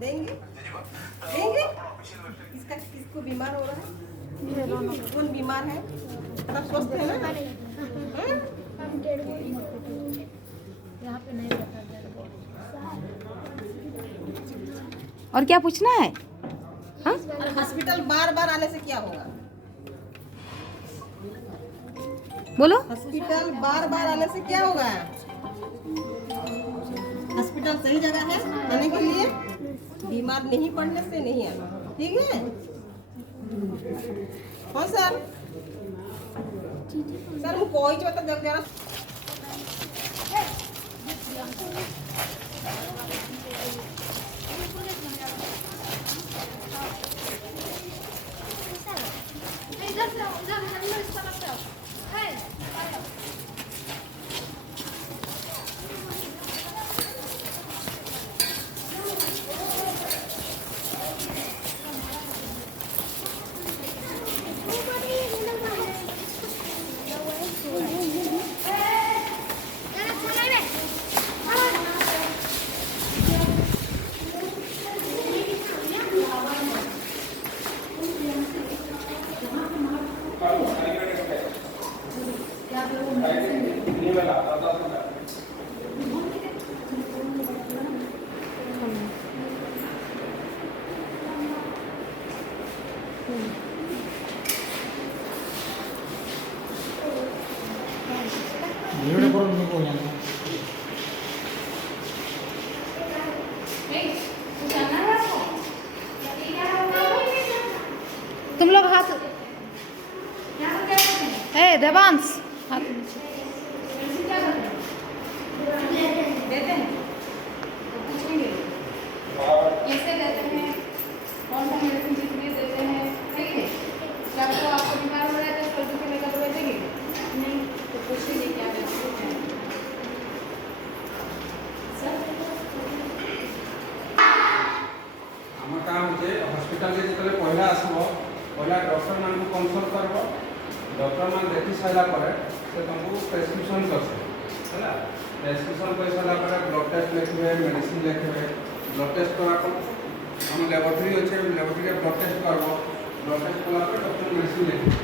देंगे देंगे। किसका किसको बीमार हो रहा है? कौन बीमार है? सब स्वस्थ है ना? यहाँ पे नहीं रखा गया। और क्या पूछना है? हाँ? हॉस्पिटल बार बार आने से क्या होगा? बोलो। हॉस्पिटल बार बार आने से क्या होगा? हॉस्पिटल सही जगह है आने के लिए, बीमार नहीं पड़ने से नहीं आना। ठीक है? हाँ सर। सर मैं कोई जो तक जरा तुम लोग हाथ ए देवांश हाथ नीचे। देते हैं तो पूछेंगे कैसे देते हैं, कौन सा मेडिसिन किस लिए देते हैं। ठीक है? जब तो आपको बीमार हो रहा है तो सर्दी के लेकर दवाई देंगे नहीं तो पूछेंगे क्या मेडिसिन है। आम काम जे हॉस्पिटल के जितने पहला आसब पहला डॉक्टर मान को कंसल्ट करब। डॉक्टर मान देखी सारा पर से तुमको प्रेस्क्रिप्शन करसे है। प्रेस्क्रिप्शन कर सारा पर ब्लड टेस्ट लिखे, मेडिसिन लिखे। ब्लड टेस्ट करा हम लेबोरेटरी अच्छे, लेबोरेटरी ब्लड टेस्ट करब। ब्लड टेस्ट कला डॉक्टर मेडिसिन लिखे।